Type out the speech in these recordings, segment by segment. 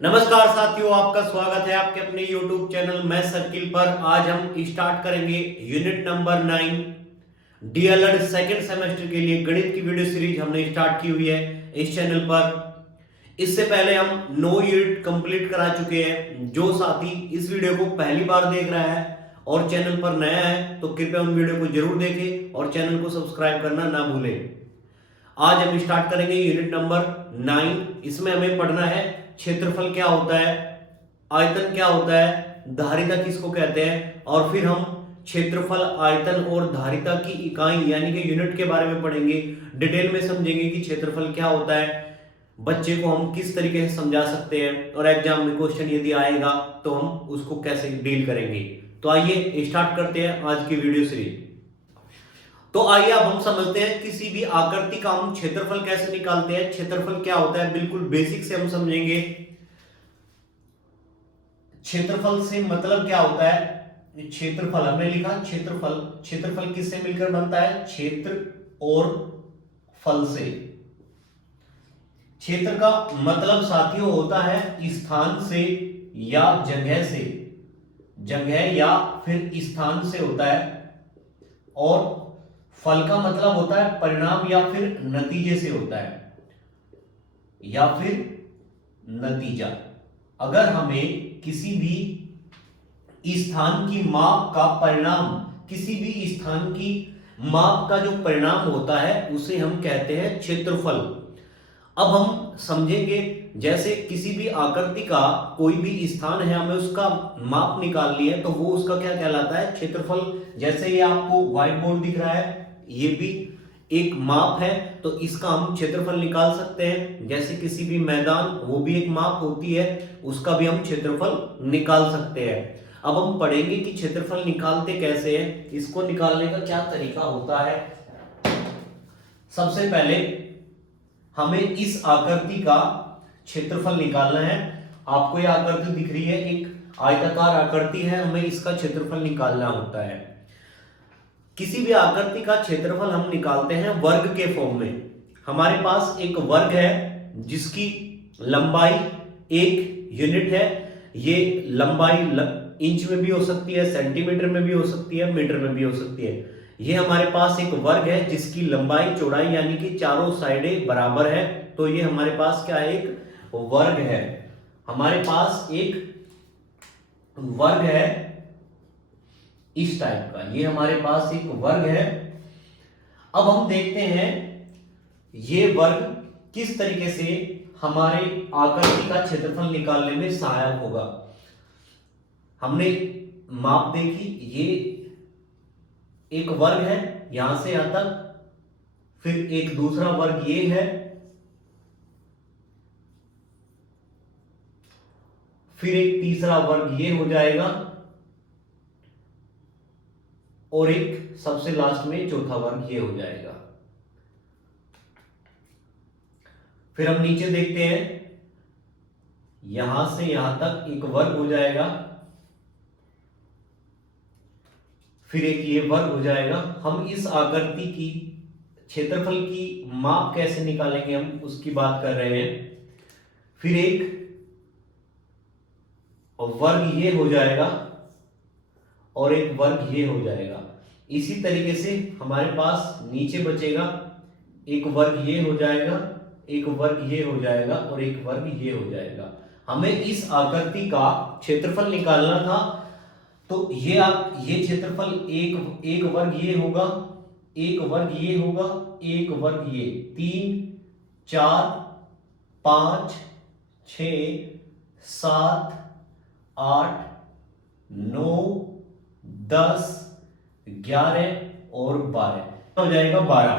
नमस्कार साथियों, आपका स्वागत है आपके अपने YouTube चैनल मैं सर्किल पर। आज हम स्टार्ट करेंगे unit number 9 DElEd second semester के लिए गणित की वीडियो सीरीज हमने स्टार्ट की हुई है इस चैनल पर। इससे पहले हम 9 यूनिट कंप्लीट करा चुके हैं। जो साथी इस वीडियो को पहली बार देख रहा है और चैनल पर नया है तो कृपया उन वीडियो को जरूर देखें और चैनल को सब्सक्राइब करना ना भूलें। आज हम स्टार्ट करेंगे यूनिट नंबर 9। इसमें हमें पढ़ना है क्षेत्रफल क्या होता है, आयतन क्या होता है, धारिता किसको कहते हैं, और फिर हम क्षेत्रफल, आयतन और धारिता की इकाई यानी कि यूनिट के बारे में पढ़ेंगे। डिटेल में समझेंगे कि क्षेत्रफल क्या होता है, बच्चे को हम किस तरीके से समझा सकते हैं और एग्जाम में क्वेश्चन यदि आएगा तो हम उसको कैसे डील करेंगे। तो आइए स्टार्ट करते हैं आज की वीडियो सीरीज। तो आइए अब हम समझते हैं किसी भी आकृति का हम क्षेत्रफल कैसे निकालते हैं, क्षेत्रफल क्या होता है, बिल्कुल बेसिक से हम समझेंगे। क्षेत्रफल से मतलब क्या होता है, क्षेत्रफल हमने लिखा क्षेत्रफल, क्षेत्रफल किससे मिलकर बनता है, क्षेत्र और फल से। क्षेत्र का मतलब साथियों होता है स्थान से या जगह से, जगह या फिर स्थान से होता है, और फल का मतलब होता है परिणाम या फिर नतीजे से होता है, या फिर नतीजा। अगर हमें किसी भी स्थान की माप का परिणाम, किसी भी स्थान की माप का जो परिणाम होता है उसे हम कहते हैं क्षेत्रफल। अब हम समझेंगे, जैसे किसी भी आकृति का कोई भी स्थान है, हमें उसका माप निकालनी है तो वो उसका क्या कहलाता है, क्षेत्रफल। जैसे ये आपको व्हाइट बोर्ड दिख रहा है, ये भी एक माप है तो इसका हम क्षेत्रफल निकाल सकते हैं। जैसे किसी भी मैदान, वो भी एक माप होती है, उसका भी हम क्षेत्रफल निकाल सकते हैं। अब हम पढ़ेंगे कि क्षेत्रफल निकालते कैसे हैं, इसको निकालने का क्या तरीका होता है। सबसे पहले हमें इस आकृति का क्षेत्रफल निकालना है। आपको यह आकृति दिख रही है, एक आयताकार आकृति है, हमें इसका क्षेत्रफल निकालना होता है। किसी भी आकृति का क्षेत्रफल हम निकालते हैं वर्ग के फॉर्म में। हमारे पास एक वर्ग है जिसकी लंबाई 1 यूनिट है। ये लंबाई इंच में भी हो सकती है, सेंटीमीटर में भी हो सकती है, मीटर में भी हो सकती है। ये हमारे पास एक वर्ग है जिसकी लंबाई, चौड़ाई यानी कि चारों साइडें बराबर है, तो ये हमारे पास क्या है, एक वर्ग है। हमारे पास एक वर्ग है इस टाइप का, ये हमारे पास एक वर्ग है। अब हम देखते हैं ये वर्ग किस तरीके से हमारे आकृति का क्षेत्रफल निकालने में सहायक होगा। हमने माप देखी, ये एक वर्ग है यहां से यहां तक, फिर एक दूसरा वर्ग ये है, फिर एक तीसरा वर्ग ये हो जाएगा, और एक सबसे लास्ट में चौथा वर्ग ये हो जाएगा। फिर हम नीचे देखते हैं, यहां से यहां तक एक वर्ग हो जाएगा, फिर एक ये वर्ग हो जाएगा। हम इस आकृति की क्षेत्रफल की माप कैसे निकालेंगे, हम उसकी बात कर रहे हैं। फिर एक वर्ग ये हो जाएगा और एक वर्ग ये हो जाएगा। इसी तरीके से हमारे पास नीचे बचेगा, एक वर्ग ये हो जाएगा, एक वर्ग ये हो जाएगा और एक वर्ग ये हो जाएगा। हमें इस आकृति का क्षेत्रफल निकालना था, तो ये क्षेत्रफल एक वर्ग ये होगा, एक वर्ग ये होगा, एक वर्ग ये, 3 4 5 6 7 8 9 10 11 और 12 हो जाएगा 12।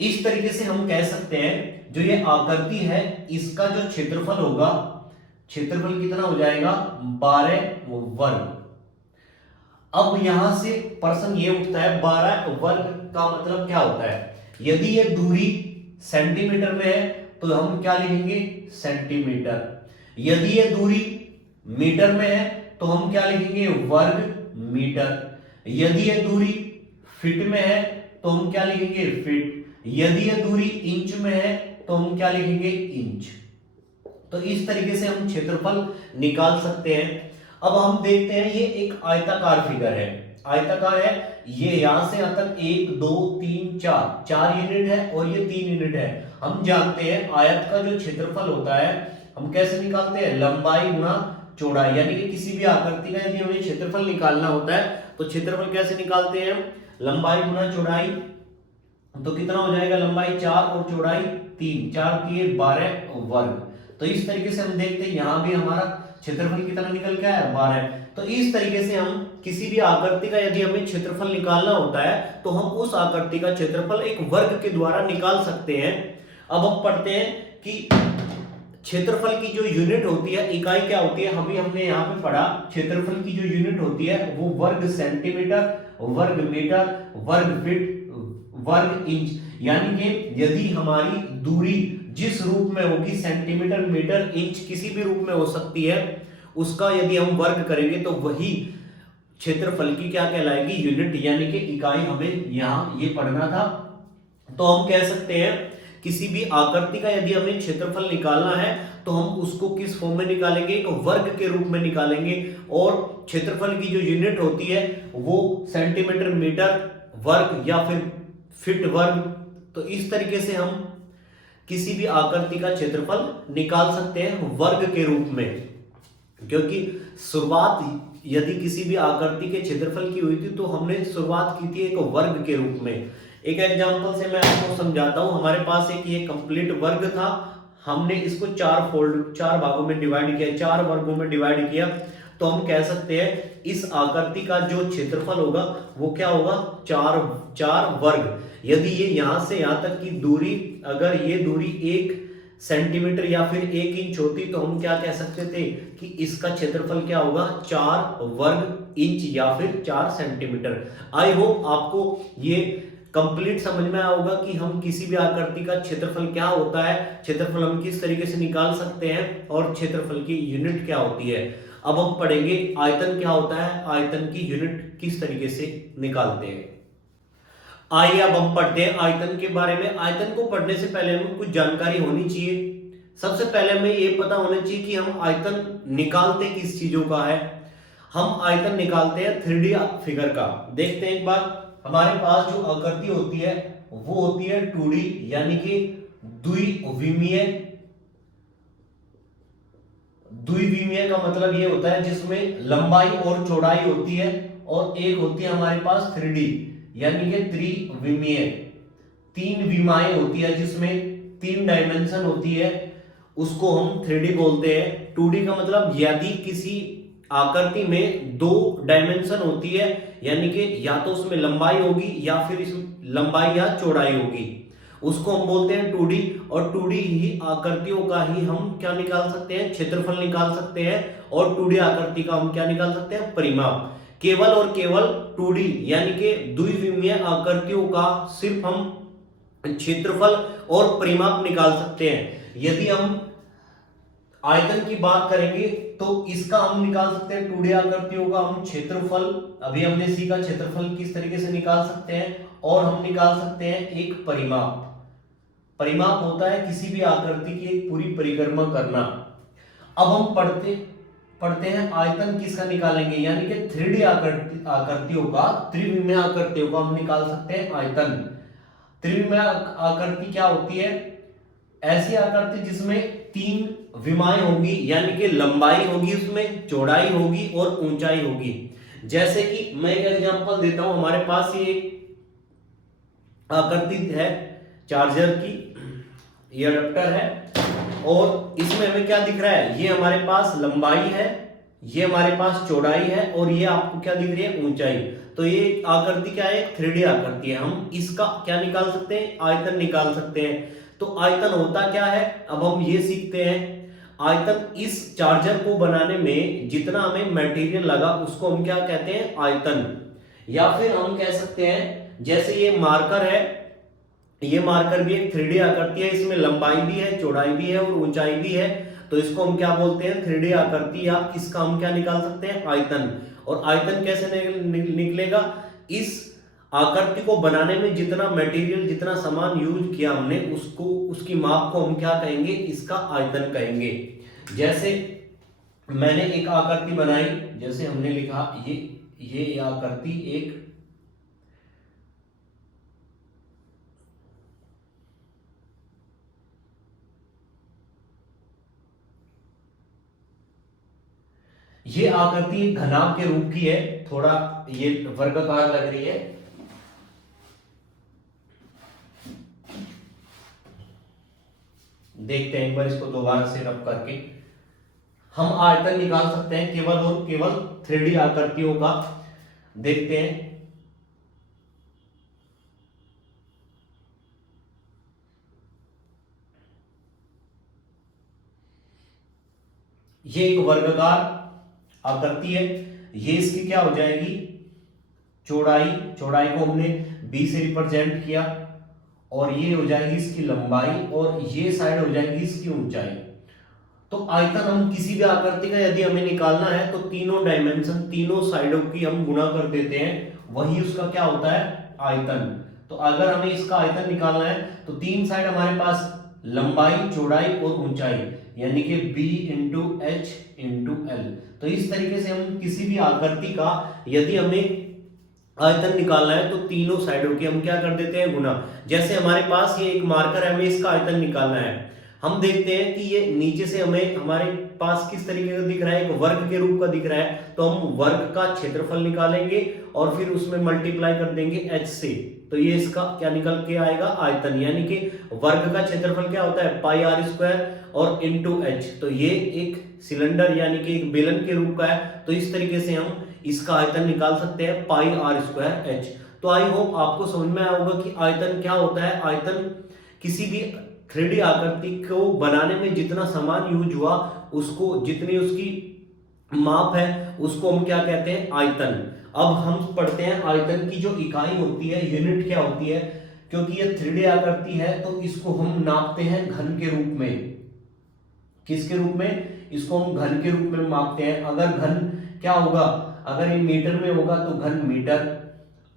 इस तरीके से हम कह सकते हैं जो ये आकृति है इसका जो क्षेत्रफल होगा, क्षेत्रफल कितना हो जाएगा, 12 वर्ग। अब यहां से प्रश्न ये उठता है 12 वर्ग का मतलब क्या होता है। यदि ये दूरी सेंटीमीटर में है तो हम क्या लिखेंगे, सेंटीमीटर। यदि ये दूरी मीटर में है तो हम क्या लिखेंगे, वर्ग मीटर। यदि ये दूरी फीट में है तो हम क्या लिखेंगे, फीट। यदि ये दूरी इंच में है तो हम क्या लिखेंगे, इंच। तो इस तरीके से हम क्षेत्रफल निकाल सकते हैं। अब हम देखते हैं, ये एक आयताकार फिगर है, आयताकार है, ये यहां से यहां तक 1 2 3 4 यूनिट है और ये 3 यूनिट है। हम जानते हैं आयत का जो क्षेत्रफल होता है हम कैसे निकालते हैं, लंबाई गुणा चौड़ाई, यानी कि किसी भी आकृति का यदि हमें क्षेत्रफल निकालना होता है तो क्षेत्रफल कैसे निकालते हैं, लंबाई गुणा चौड़ाई। तो कितना हो जाएगा, लंबाई 4 और चौड़ाई 3, 4 3 12 वर्ग। तो इस तरीके से हम देखते हैं यहां भी हमारा क्षेत्रफल कितना निकल के आया, 12। तो इस तरीके से हम किसी भी आकृति का यदि हमें क्षेत्रफल निकालना होता है तो हम उस आकृति का क्षेत्रफल एक वर्ग के द्वारा निकाल सकते हैं। अब हम पढ़ते हैं कि क्षेत्रफल की जो यूनिट होती है, इकाई क्या होती है, हमने यहाँ पे पढ़ा क्षेत्रफल की जो यूनिट होती है वो वर्ग सेंटीमीटर, वर्ग मीटर, वर्ग फीट, वर्ग इंच। यानी कि यदि हमारी दूरी जिस रूप में होगी, सेंटीमीटर, मीटर, इंच, किसी भी रूप में हो सकती है, उसका यदि हम वर्ग करेंगे तो वही क्षेत्रफल की क्या कहलाएगी, यूनिट, यानी कि इकाई। हमें यहाँ ये पढ़ना था। तो हम कह सकते हैं किसी भी आकृति का यदि हमें क्षेत्रफल निकालना है तो हम उसको किस फॉर्म में निकालेंगे, एक वर्ग के रूप में निकालेंगे। और क्षेत्रफल की जो यूनिट होती है वो सेंटीमीटर, मीटर, वर्ग या फिर फीट, वर्ग। तो इस तरीके से हम किसी भी आकृति का क्षेत्रफल निकाल सकते हैं वर्ग के रूप में, क्योंकि शुरुआत यदि किसी भी आकृति के क्षेत्रफल की हुई थी तो हमने शुरुआत की थी एक वर्ग के रूप में। एक एग्जांपल से मैं आपको समझाता हूं। हमारे पास एक ये कंप्लीट वर्ग था, हमने इसको 4 भागों में डिवाइड किया, 4 वर्गों में डिवाइड किया। तो हम कह सकते हैं इस आकृति का जो क्षेत्रफल होगा वो क्या होगा, 4 वर्ग। यदि ये यहां से यहां तक की दूरी, अगर ये दूरी 1 सेंटीमीटर या फिर 1 इंच होती तो हम क्या कह सकते थे कि इसका क्षेत्रफल क्या होगा, 4 वर्ग इंच या फिर 4 सेंटीमीटर। आई होप आपको ये कंप्लीट समझ में आया होगा कि हम किसी भी आकृति का क्षेत्रफल क्या होता है, क्षेत्रफल हम किस तरीके से निकाल सकते हैं और क्षेत्रफल की यूनिट क्या होती है। अब हम पढ़ेंगे आयतन क्या होता है, आयतन की यूनिट किस तरीके से निकालते हैं। आइए अब हम पढ़ते हैं आयतन के बारे में। आयतन को पढ़ने से पहले हमें कुछ जानकारी होनी चाहिए। सबसे पहले हमें ये पता होना चाहिए कि हम आयतन निकालते किस चीजों का है। हम आयतन निकालते हैं 3D फिगर का। देखते हैं एक बार, हमारे पास जो आकृति होती है वो होती है 2D, यानी कि द्विविमीय। द्विविमीय का मतलब ये होता है जिसमें लंबाई और चौड़ाई होती है, और एक होती है हमारे पास 3D, यानी कि त्रिविमीय। 3 विमाएं होती है जिसमें 3 डायमेंशन होती है, उसको हम 3D बोलते हैं। 2D का मतलब यदि किसी आकृति में 2 डायमेंशन होती है, यानी कि या तो उसमें लंबाई होगी या फिर इस लंबाई या चौड़ाई होगी, उसको हम बोलते हैं 2D। और 2D ही आकृतियों का ही हम क्या निकाल सकते हैं, क्षेत्रफल निकाल सकते हैं। और 2D आकृति का हम क्या निकाल सकते हैं, परिमाप। केवल और केवल 2D यानी कि द्विविमीय आकृतियों का सिर्फ हम क्षेत्रफल और परिमाप निकाल सकते हैं। यदि हम आयतन की बात करेंगे तो इसका हम निकाल सकते हैं 2D आकृतियों का हम क्षेत्रफल। अभी हमने सीखा क्षेत्रफल किस तरीके से निकाल सकते हैं, और हम निकाल सकते हैं एक परिमाप। परिमाप होता है किसी भी आकृति की एक पूरी परिक्रमा करना। अब हम पढ़ते हैं आयतन किसका निकालेंगे, यानी कि 3D आकृतियों का, त्रिविमीय आकृतियों का हम निकाल सकते हैं आयतन। त्रिविमीय आकृति क्या होती है, ऐसी आकृति जिसमें 3 विमाएं होंगी, यानी कि लंबाई होगी, उसमें चौड़ाई होगी और ऊंचाई होगी। जैसे कि मैं एक एग्जांपल देता हूं, हमारे पास ये आकृति है चार्जर की, ये अडेप्टर है, और इसमें हमें क्या दिख रहा है, ये हमारे पास लंबाई है, ये हमारे पास चौड़ाई है, और ये आपको क्या दिख रही है, ऊंचाई। तो ये आकृति क्या है, 3D आकृति है। हम इसका क्या निकाल सकते हैं, आयतन निकाल सकते हैं। तो आयतन होता क्या है, अब हम ये सीखते हैं। आयतन, इस चार्जर को बनाने में जितना हमें मटेरियल लगा उसको हम क्या कहते हैं, आयतन। या फिर हम कह सकते हैं जैसे ये मार्कर है, ये मार्कर भी एक 3D आकृति है, इसमें लंबाई भी है, चौड़ाई भी है और ऊंचाई भी है। तो इसको हम क्या बोलते हैं, 3D आकृति, या इसका हम क्या निकाल सकते हैं, आयतन। और आयतन कैसे निकलेगा, इस आकृति को बनाने में जितना मटेरियल, जितना सामान यूज किया हमने, उसको, उसकी माप को हम क्या कहेंगे, इसका आयतन कहेंगे। जैसे मैंने एक आकृति बनाई, जैसे हमने लिखा ये आकृति एक ये आकृति एक घनाभ के रूप की है, थोड़ा ये वर्गाकार लग रही है। देखते हैं एक बार इसको दोबारा से रब करके हम आयतन निकाल सकते हैं केवल और केवल 3D आकृतियों का। देखते हैं, ये एक वर्गाकार आकृति है। ये इसकी क्या हो जाएगी, चौड़ाई को हमने b से रिप्रेजेंट किया, और ये हो जाएगी इसकी लंबाई, और ये साइड हो जाएगी इसकी ऊंचाई। तो आयतन हम किसी भी आकृति का यदि हमें निकालना है तो तीनों डायमेंशन, तीनों साइडों की हम गुणा कर देते हैं, वही उसका क्या होता है, आयतन। तो अगर हमें इसका आयतन निकालना है तो तीन साइड हमारे पास लंबाई, चौड़ाई और ऊंचाई, यानी कि b into H into L. तो इस तरीके से हम किसी भी आकृति का यदि हमें आयतन निकालना है तो तीनों साइडों की हम क्या कर देते हैं, गुना। जैसे हमारे पास ये एक मार्कर है, हमें इसका आयतन निकालना है। हम देखते हैं कि ये नीचे से हमें हमारे पास किस तरीके का दिख रहा है, एक वर्ग के रूप का दिख रहा है। तो हम वर्ग का क्षेत्रफल निकालेंगे और फिर उसमें मल्टीप्लाई कर देंगे h से, तो ये इसका क्या निकल के आएगा, आयतन। यानी कि वर्ग का क्षेत्रफल क्या होता है, पाई आर स्क्वायर और इंटू एच। तो ये एक सिलेंडर यानी कि एक बेलन के रूप का है, तो इस तरीके से हम इसका आयतन निकाल सकते हैं, पाई आर स्क्वायर एच। तो आई होप आपको समझ में आया होगा कि आयतन क्या होता है। आयतन किसी भी 3D आकृति को बनाने में जितना सामान यूज हुआ, उसको जितनी उसकी माप है, उसको हम क्या कहते हैं, आयतन। अब हम पढ़ते हैं आयतन की जो इकाई होती है, यूनिट क्या होती है। क्योंकि ये 3D आकृति है तो इसको हम नापते हैं घन के रूप में। किसके रूप में, इसको हम घन के रूप में मापते हैं। अगर घन क्या होगा, अगर ये मीटर में होगा तो घन मीटर,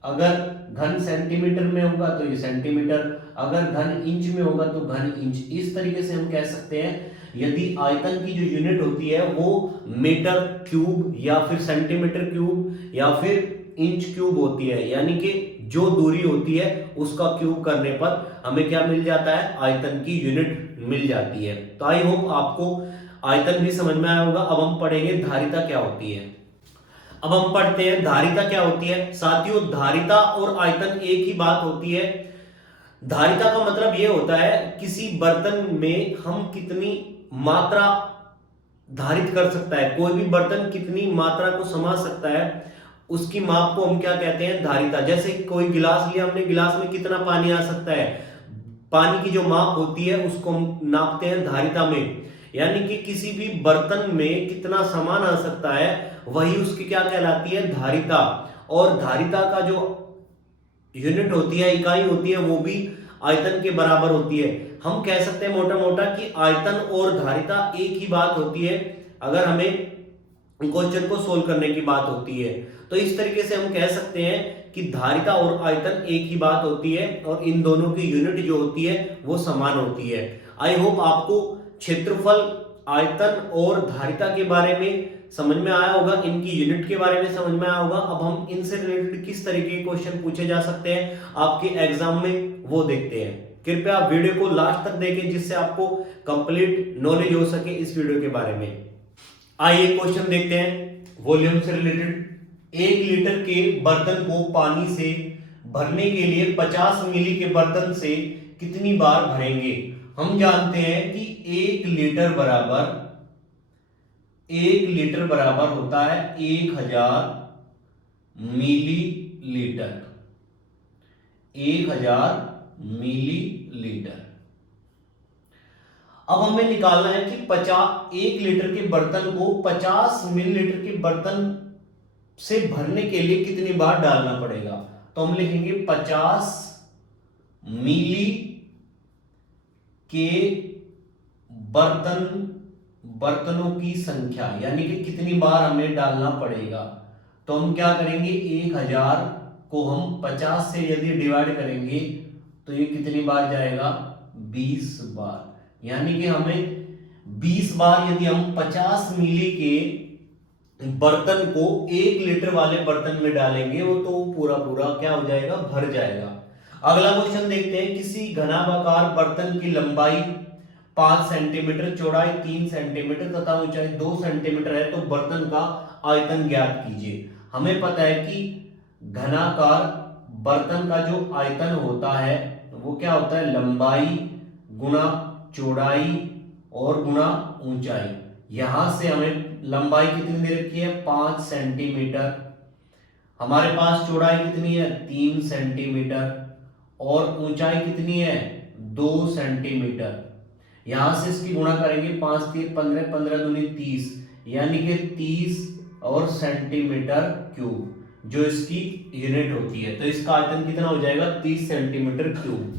अगर घन सेंटीमीटर में होगा तो ये सेंटीमीटर, अगर घन इंच में होगा तो घन इंच। इस तरीके से हम कह सकते हैं यदि आयतन की जो यूनिट होती है वो मीटर क्यूब या फिर सेंटीमीटर क्यूब या फिर इंच क्यूब होती है, यानी कि जो दूरी होती है उसका क्यूब करने पर हमें क्या मिल जाता है, आयतन की यूनिट मिल जाती है। तो आई होप आपको आयतन भी समझ में आया होगा। अब हम पढ़ेंगे धारिता क्या होती है। अब हम पढ़ते हैं धारिता क्या होती है। साथियों, धारिता और आयतन एक ही बात होती है। धारिता का मतलब यह होता है किसी बर्तन में हम कितनी मात्रा धारित कर सकता है, कोई भी बर्तन कितनी मात्रा को समा सकता है, उसकी माप को हम क्या कहते हैं, धारिता। जैसे कोई गिलास लिया हमने, गिलास में कितना पानी आ सकता है, पानी की जो माप होती है उसको हम नापते हैं धारिता में। यानी कि किसी भी बर्तन में कितना सामान आ सकता है, वही उसकी क्या कहलाती है, धारिता। और धारिता का जो यूनिट होती है, इकाई होती है, वो भी आयतन के बराबर होती है। हम कह सकते हैं मोटा मोटा कि आयतन और धारिता एक ही बात होती है अगर हमें क्वेश्चन को सोल्व करने की बात होती है। तो इस तरीके से हम कह सकते हैं कि धारिता और आयतन एक ही बात होती है और इन दोनों की यूनिट जो होती है वो समान होती है। आई होप आपको क्षेत्रफल, आयतन और धारिता के बारे में समझ में आया होगा, इनकी यूनिट के बारे में समझ में आया होगा। अब हम इनसे रिलेटेड किस तरीके के क्वेश्चन पूछे जा सकते हैं आपके एग्जाम में, वो देखते हैं। कृपया आप वीडियो को लास्ट तक देखें जिससे आपको कंप्लीट नॉलेज हो सके इस वीडियो के बारे में। आइए क्वेश्चन देखते हैं वॉल्यूम से रिलेटेड। 1 लीटर के बर्तन को पानी से भरने के लिए 50 मिली के बर्तन से कितनी बार भरेंगे। हम जानते हैं कि 1 लीटर बराबर होता है 1000 मिलीलीटर। 1000 मिलीलीटर। अब हमें निकालना है कि 1 लीटर के बर्तन को 50 मिलीलीटर के बर्तन से भरने के लिए कितनी बार डालना पड़ेगा। तो हम लिखेंगे 50 मिली के बर्तनों की संख्या, यानी कि कितनी बार हमें डालना पड़ेगा। तो हम क्या करेंगे, 1000 को हम 50 से यदि डिवाइड करेंगे तो ये कितनी बार जाएगा, 20 बार। यानी कि हमें 20 बार यदि हम 50 मिली के बर्तन को 1 लीटर वाले बर्तन में डालेंगे वो तो पूरा पूरा क्या हो जाएगा, भर जाएगा। अगला क्वेश्चन देखते हैं, किसी घनाभार बर्तन की लंबाई 5 सेंटीमीटर, चौड़ाई 3 सेंटीमीटर तथा ऊंचाई 2 सेंटीमीटर है, तो बर्तन का आयतन ज्ञात कीजिए। हमें पता है कि घनाकार बर्तन का जो आयतन होता है वो क्या होता है, लंबाई गुना चौड़ाई और गुना ऊंचाई। यहां से हमें लंबाई कितनी दे रखी है, 5 सेंटीमीटर, हमारे पास चौड़ाई कितनी है 3 सेंटीमीटर और ऊंचाई कितनी है 2 सेंटीमीटर। यहां से इसकी गुणा करेंगे, 5 3 15, 15 दूनी 30, यानी कि 30 और सेंटीमीटर क्यूब जो इसकी यूनिट होती है, तो इसका आयतन कितना हो जाएगा 30 सेंटीमीटर क्यूब।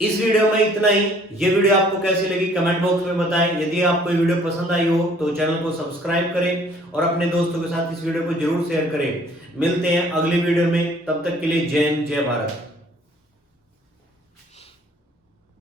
इस वीडियो में इतना ही। ये वीडियो आपको कैसी लगी कमेंट बॉक्स में बताएं। यदि आपको ये वीडियो पसंद आई हो तो चैनल को सब्सक्राइब करें और अपने दोस्तों के साथ इस वीडियो को जरूर शेयर करें। मिलते हैं अगली वीडियो में, तब तक के लिए जय हिंद जय भारत।